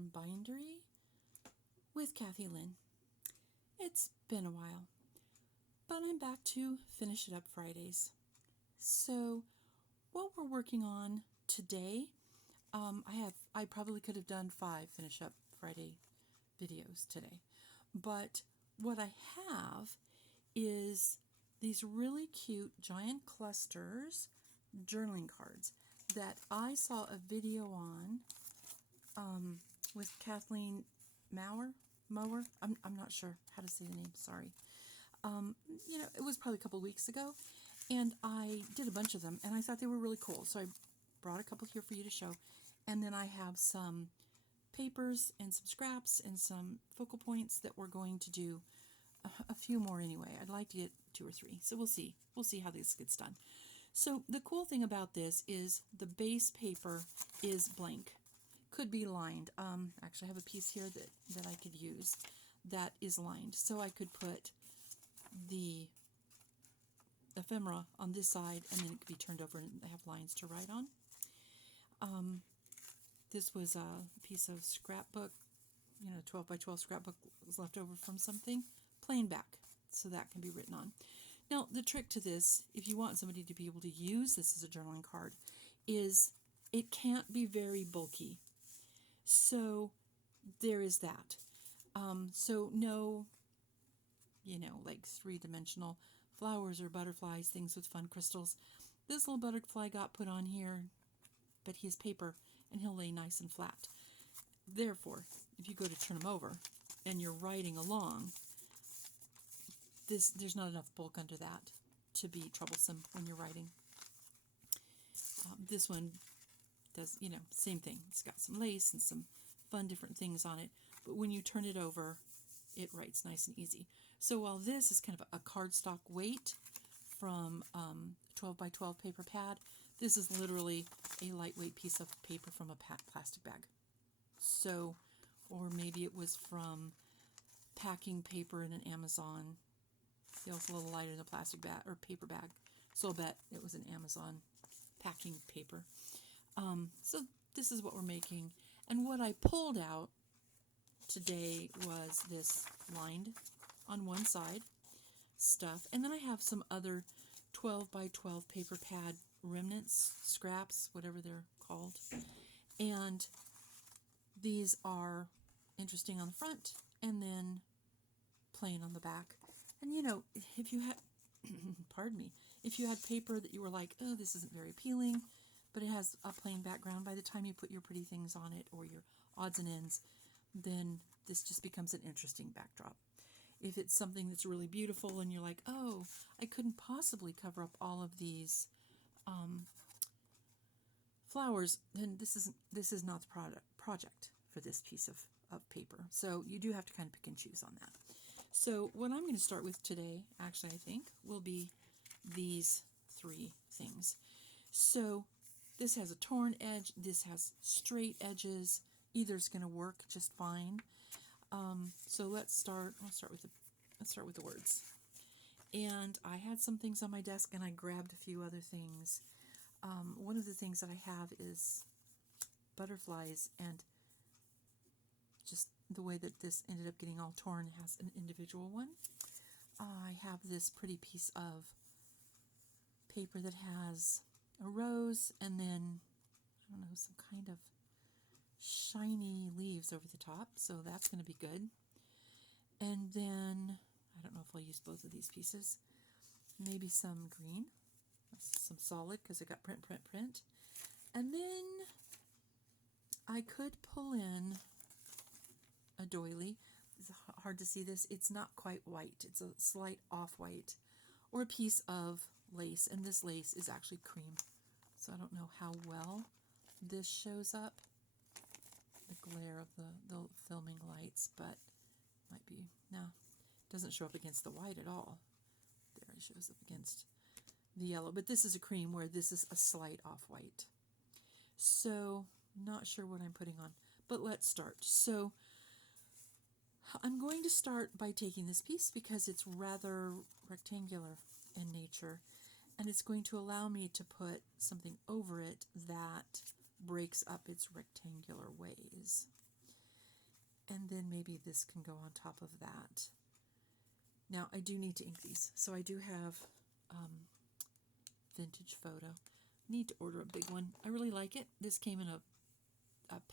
Yarn Bindery with Cathy-Lynn. It's been a while, but I'm back to Finish It Up Fridays. So what we're working on today, I probably could have done 5 Finish Up Friday videos today, but what I have is these really cute giant clusters journaling cards that I saw a video on with Kathleen Mower. I'm not sure how to say the name, sorry. It was probably a couple of weeks ago, and I did a bunch of them, and I thought they were really cool, so I brought a couple here for you to show. And then I have some papers and some scraps and some focal points that we're going to do a few more anyway. I'd like to get 2 or 3, so we'll see. We'll see how this gets done. So the cool thing about this is the base paper is blank. Could be lined. Actually, I have a piece here that I could use that is lined. So I could put the ephemera on this side, and then it could be turned over and have lines to write on. This was a piece of scrapbook, 12 by 12 scrapbook was left over from something. Plain back, so that can be written on. Now, the trick to this, if you want somebody to be able to use this as a journaling card, is it can't be very bulky. So there is that. So no, like 3-dimensional flowers or butterflies, things with fun crystals. This little butterfly got put on here, but he has paper, and he'll lay nice and flat. Therefore, if you go to turn him over, and you're writing along, there's not enough bulk under that to be troublesome when you're writing. This one does, same thing. It's got some lace and some fun different things on it, but when you turn it over, it writes nice and easy. So while this is kind of a cardstock weight from 12 by 12 paper pad, this is literally a lightweight piece of paper from a plastic bag. So, or maybe it was from packing paper in an Amazon. Feels a little lighter than a plastic bag or paper bag, so I'll bet it was an Amazon packing paper. So this is what we're making, and what I pulled out today was this lined on one side stuff, and then I have some other 12 by 12 paper pad remnants, scraps, whatever they're called, and these are interesting on the front and then plain on the back. And if you had pardon me, if you had paper that you were like, oh, this isn't very appealing, but it has a plain background, by the time you put your pretty things on it or your odds and ends, then this just becomes an interesting backdrop. If it's something that's really beautiful and you're like, oh, I couldn't possibly cover up all of these flowers, then this is not the project for this piece of paper. So you do have to kind of pick and choose on that. So what I'm going to start with today, actually I think, will be these 3 things. So this has a torn edge, this has straight edges. Either's going to work just fine. So let's start. Let's start with the words. And I had some things on my desk, and I grabbed a few other things. One of the things that I have is butterflies, and just the way that this ended up getting all torn has an individual one. I have this pretty piece of paper that has a rose and then, I don't know, some kind of shiny leaves over the top, so that's going to be good. And then, I don't know if I'll use both of these pieces. Maybe some green, some solid, because I got print. And then I could pull in a doily. It's hard to see this. It's not quite white. It's a slight off-white. Or a piece of lace, and this lace is actually cream. So I don't know how well this shows up. The glare of the filming lights, but might be, no, doesn't show up against the white at all. There it shows up against the yellow, but this is a cream where this is a slight off-white. So not sure what I'm putting on, but let's start. So I'm going to start by taking this piece because it's rather rectangular in nature, and it's going to allow me to put something over it that breaks up its rectangular ways. And then maybe this can go on top of that. Now, I do need to ink these. So I do have Vintage Photo. Need to order a big one. I really like it. This came in a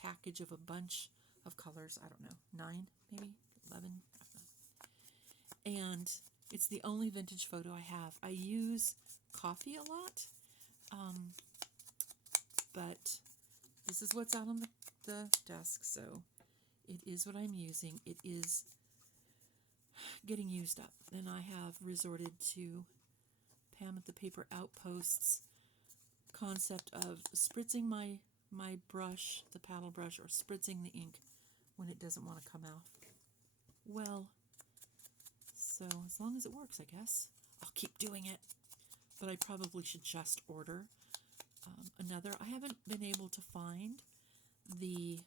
package of a bunch of colors. I don't know, 9 maybe, 11, I don't know. And it's the only Vintage Photo I have. I use coffee a lot, but this is what's out on the desk, so it is what I'm using. It is getting used up, and I have resorted to Pam at the Paper Outpost's concept of spritzing my brush, the paddle brush, or spritzing the ink when it doesn't want to come out. Well, so as long as it works, I guess I'll keep doing it, but I probably should just order another. I haven't been able to find the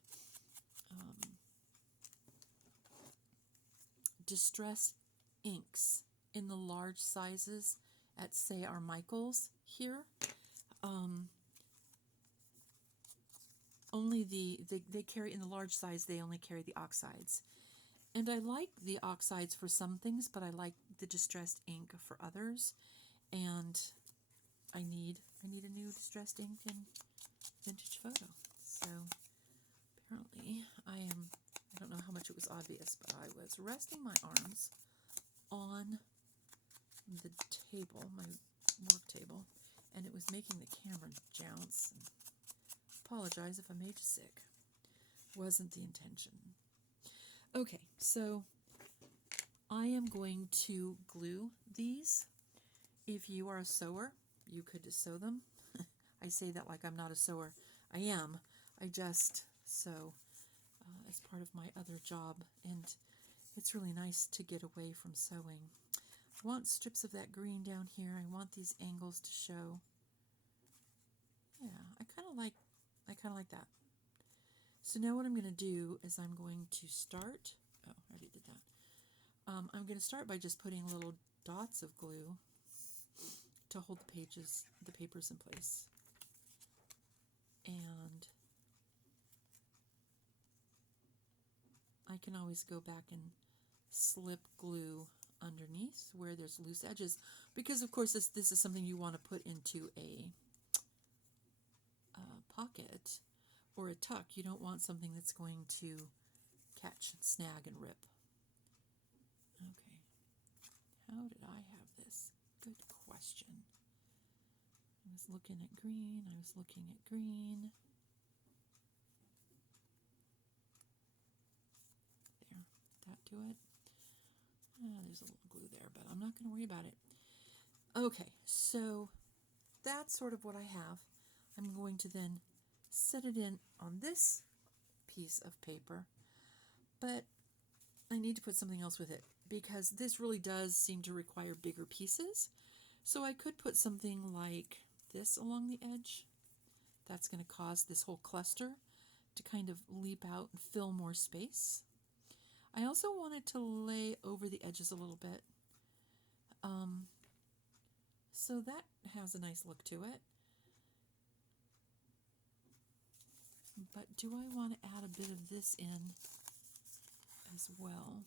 distressed inks in the large sizes at, say, our Michaels here. Only they carry, in the large size, they only carry the oxides. And I like the oxides for some things, but I like the distressed ink for others. And I need a new distressed ink in Vintage Photo. So apparently I don't know how much it was obvious, but I was resting my arms on the table, my work table, and it was making the camera jounce. Apologize if I made you sick. Wasn't the intention. Okay, so I am going to glue these. If you are a sewer, you could just sew them. I say that like I'm not a sewer. I am. I just sew as part of my other job, and it's really nice to get away from sewing. I want strips of that green down here. I want these angles to show. Yeah, I kind of like that. So now what I'm going to do is I'm going to start. Oh, I already did that. I'm going to start by just putting little dots of glue to hold the papers in place. And I can always go back and slip glue underneath where there's loose edges, because of course this is something you want to put into a pocket or a tuck. You don't want something that's going to catch, snag, and rip. Okay, how did I have this? Good question. I was looking at green, I was looking at green. There, did that do it? There's a little glue there, but I'm not going to worry about it. Okay, so that's sort of what I have. I'm going to then set it in on this piece of paper, but I need to put something else with it because this really does seem to require bigger pieces. So I could put something like this along the edge. That's going to cause this whole cluster to kind of leap out and fill more space. I also wanted to lay over the edges a little bit. So that has a nice look to it. But do I want to add a bit of this in as well?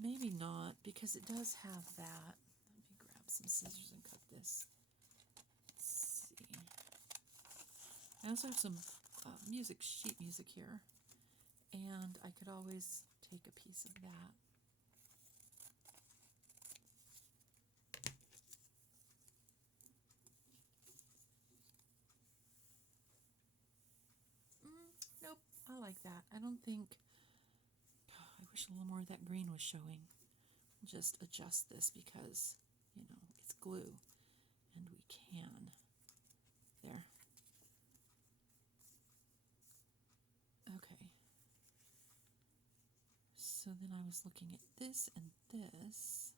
Maybe not, because it does have that. Let me grab some scissors and cut this. Let's see. I also have some sheet music here, and I could always take a piece of that. Nope, I like that. I don't think, I wish a little more of that green was showing. I'll just adjust this because, it's glue, and we can. There. Okay. So then I was looking at this and this.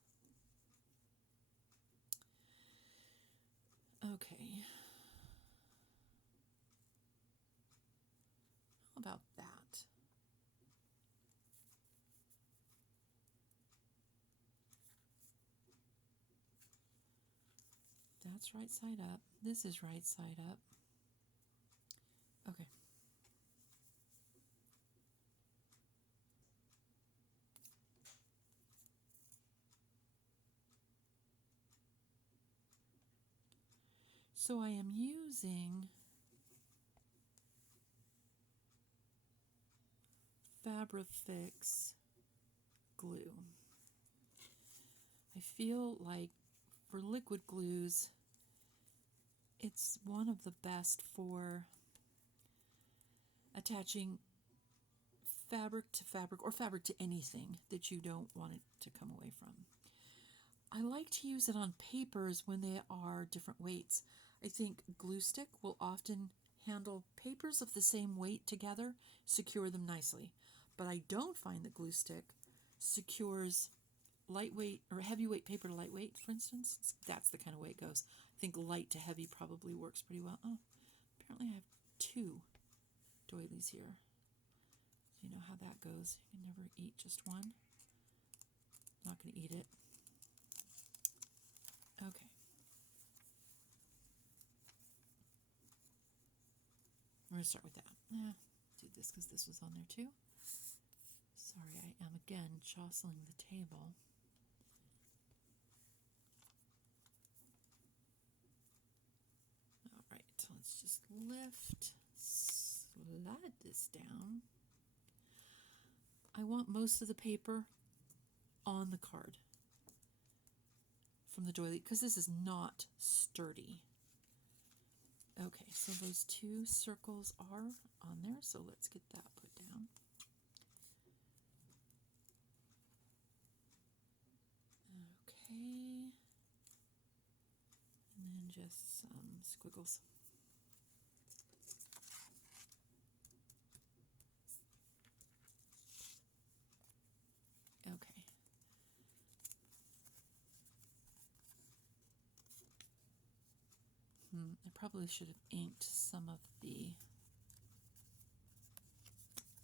Okay. How about that? That's right side up. This is right side up. Okay. So I am using Fabrifix glue. I feel like for liquid glues, it's one of the best for attaching fabric to fabric or fabric to anything that you don't want it to come away from. I like to use it on papers when they are different weights. I think glue stick will often handle papers of the same weight together, secure them nicely. But I don't find that glue stick secures lightweight or heavyweight paper to lightweight, for instance. That's the kind of way it goes. I think light to heavy probably works pretty well. Oh, apparently I have 2 doilies here. So you know how that goes. You can never eat just one. I'm not going to eat it. Okay. We're going to start with that. Do this because this was on there too. Sorry, I am again jostling the table. All right, let's just slide this down. I want most of the paper on the card from the doily because this is not sturdy. Okay, so those 2 circles are on there, so let's get that put down. Okay, and then just some squiggles. Okay. I probably should have inked some of the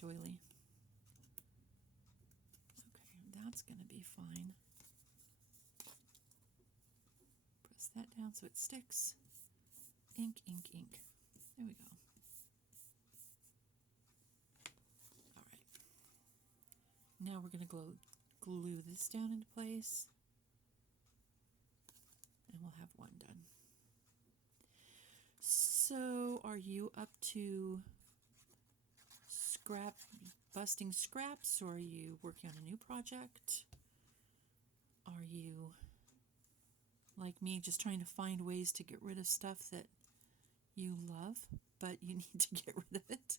doily. Okay, that's going to be fine. Press that down so it sticks. Ink, ink, ink. There we go. All right. Now we're going to glue this down into place. And we'll have one done. So, are you up to busting scraps, or are you working on a new project? Are you, like me, just trying to find ways to get rid of stuff that you love, but you need to get rid of it?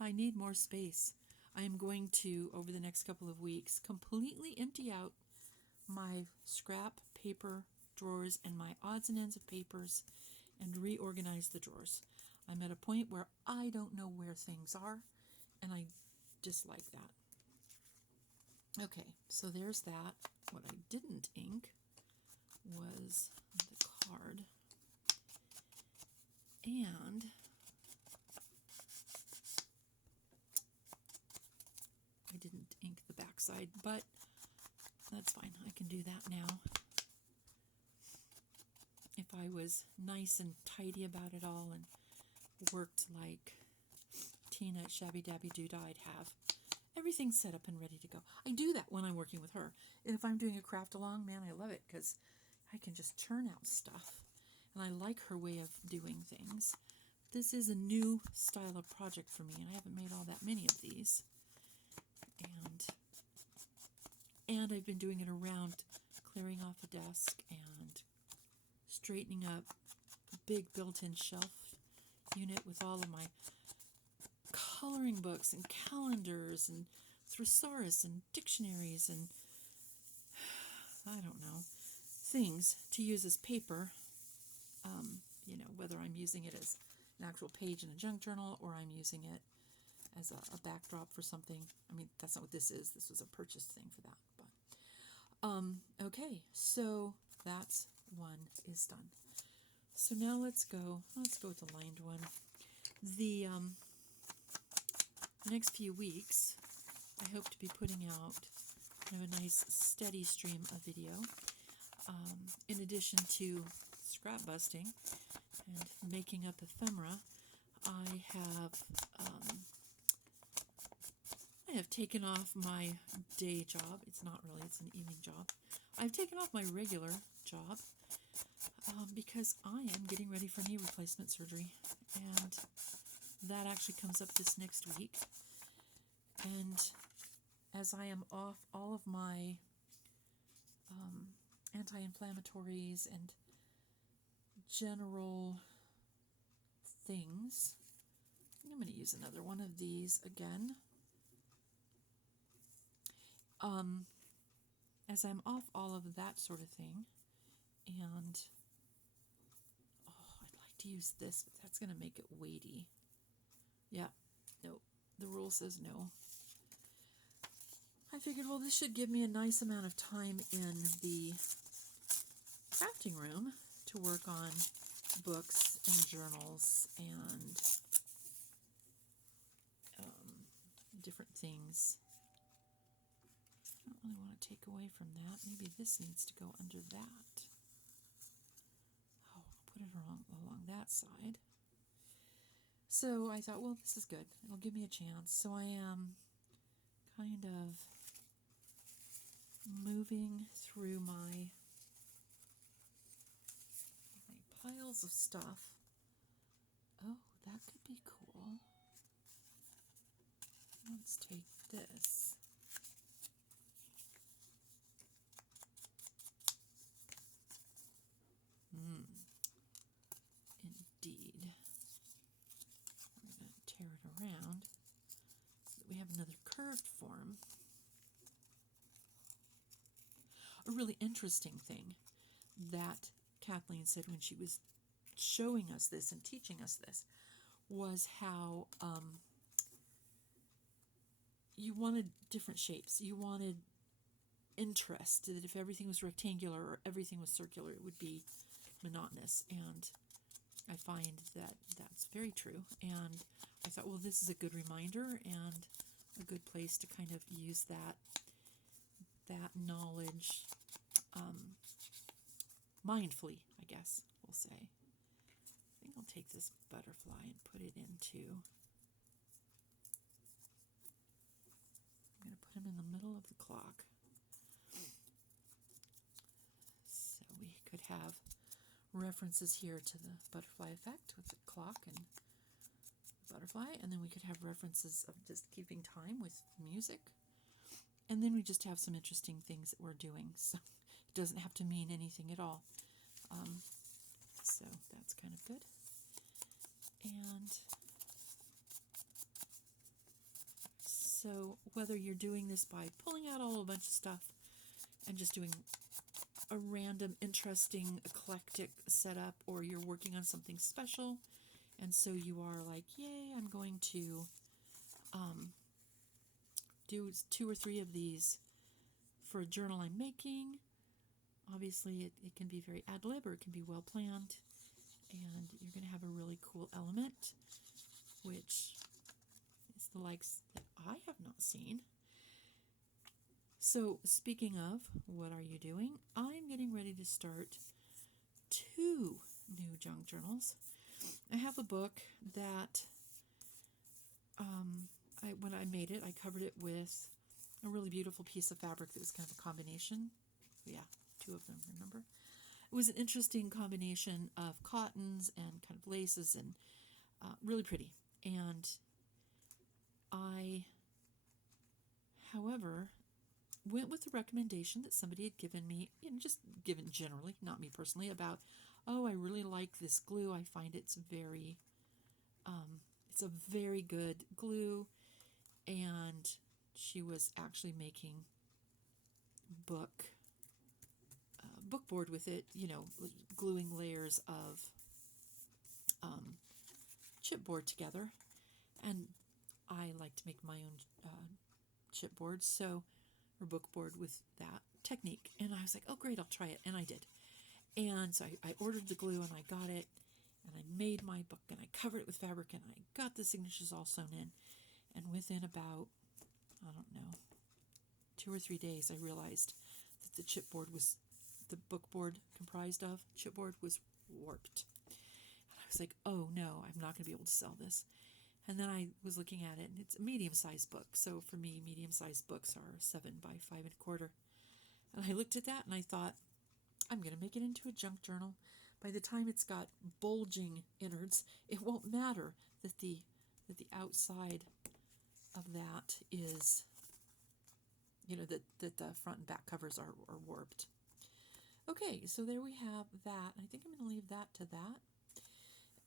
I need more space. I am going to, over the next couple of weeks, completely empty out my scrap paper drawers and my odds and ends of papers and reorganize the drawers. I'm at a point where I don't know where things are, and I dislike that. Okay, so there's that. What I didn't ink was the card. And I didn't ink the backside, but that's fine. I can do that now. If I was nice and tidy about it all and worked like Tina at Shabby Dabby Doodah, I'd have everything set up and ready to go. I do that when I'm working with her. And if I'm doing a craft along, man, I love it because I can just churn out stuff. And I like her way of doing things. This is a new style of project for me, and I haven't made all that many of these. And I've been doing it around clearing off a desk and straightening up a big built-in shelf unit with all of my coloring books and calendars and thesaurus and dictionaries and I don't know, things to use as paper, whether I'm using it as an actual page in a junk journal or I'm using it as a backdrop for something. I mean, that's not what this is. This was a purchased thing for that. But okay, so that's one is done. So now let's go with the lined one. The next few weeks, I hope to be putting out kind of a nice steady stream of video. In addition to scrap busting and making up ephemera, I have taken off my day job. It's not really, it's an evening job. I've taken off my regular job because I am getting ready for knee replacement surgery, and that actually comes up this next week. And as I am off all of my anti-inflammatories and general things, I'm going to use another one of these again. As I'm off all of that sort of thing, and I'd like to use this, but that's going to make it weighty. Yeah, no, the rule says no. I figured, well, this should give me a nice amount of time in the crafting room to work on books and journals and different things. I don't really want to take away from that. Maybe this needs to go under that. Oh, I'll put it along that side. So I thought, well, this is good. It'll give me a chance. So I am kind of moving through my piles of stuff. Oh, that could be cool. Let's take this. Indeed. I'm going to tear it around so that we have another curved form. A really interesting thing that Kathleen said when she was showing us this and teaching us this was how you wanted different shapes. You wanted interest, that if everything was rectangular or everything was circular, it would be monotonous. And I find that that's very true. And I thought, well, this is a good reminder and a good place to kind of use that knowledge mindfully, I guess we'll say. I think I'll take this butterfly and put it into... I'm going to put him in the middle of the clock. So we could have references here to the butterfly effect with the clock and butterfly, and then we could have references of just keeping time with music, and then we just have some interesting things that we're doing, so it doesn't have to mean anything at all. So that's kind of good. And so whether you're doing this by pulling out a bunch of stuff and just doing a random, interesting, eclectic setup, or you're working on something special, and so you are like, yay, I'm going to do 2 or 3 of these for a journal I'm making. Obviously, it can be very ad lib, or it can be well planned, and you're going to have a really cool element, which is the likes that I have not seen. So, speaking of, what are you doing? I'm getting ready to start 2 new junk journals. I have a book that, when I made it, I covered it with a really beautiful piece of fabric that was kind of a combination. Yeah, 2 of them, remember? It was an interesting combination of cottons and kind of laces, and really pretty. And I, however, went with the recommendation that somebody had given me, just given generally, not me personally, about, oh, I really like this glue. I find it's a very good glue. And she was actually making book board with it, gluing layers of chipboard together. And I like to make my own chipboard, or book board with that technique. And I was like, oh, great, I'll try it. And I did. And so I ordered the glue, and I got it, and I made my book, and I covered it with fabric, and I got the signatures all sewn in. And within about, I don't know, 2 or 3 days, I realized that the book board comprised of chipboard was warped. And I was like, oh no, I'm not going to be able to sell this. And then I was looking at it, and it's a medium-sized book. So for me, medium-sized books are 7 by 5 1/4. And I looked at that, and I thought, I'm going to make it into a junk journal. by the time it's got bulging innards, it won't matter that the outside of that is, that the front and back covers are warped. Okay, so there we have that. I think I'm going to leave that to that.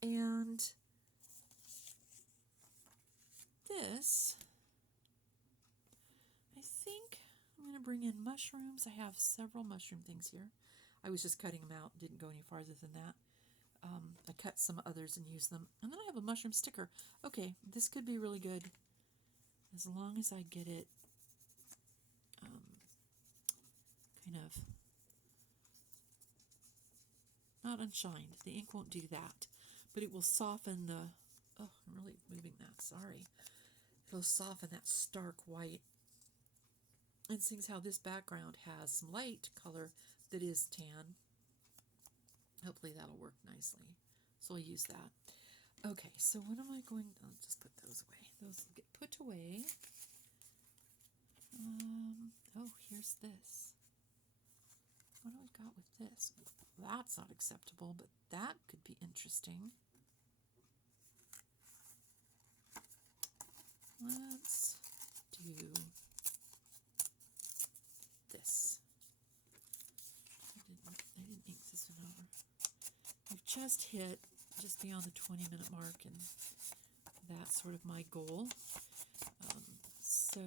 And this, I think I'm going to bring in mushrooms. I have several mushroom things here. I was just cutting them out, didn't go any farther than that. I cut some others and used them. And then I have a mushroom sticker. Okay, this could be really good as long as I get it kind of not unshined. The ink won't do that, but it will soften the, oh, I'm really moving that, sorry. It'll soften that stark white. And seeing how this background has some light color that is tan, hopefully that'll work nicely. So I'll use that. Okay, so what am I going, I'll just put those away. Those will get put away. Oh, here's this. What do we got with this? That's not acceptable, but that could be interesting. Let's do this. I didn't ink this one over. We've just hit just beyond the 20-minute mark, and that's sort of my goal. So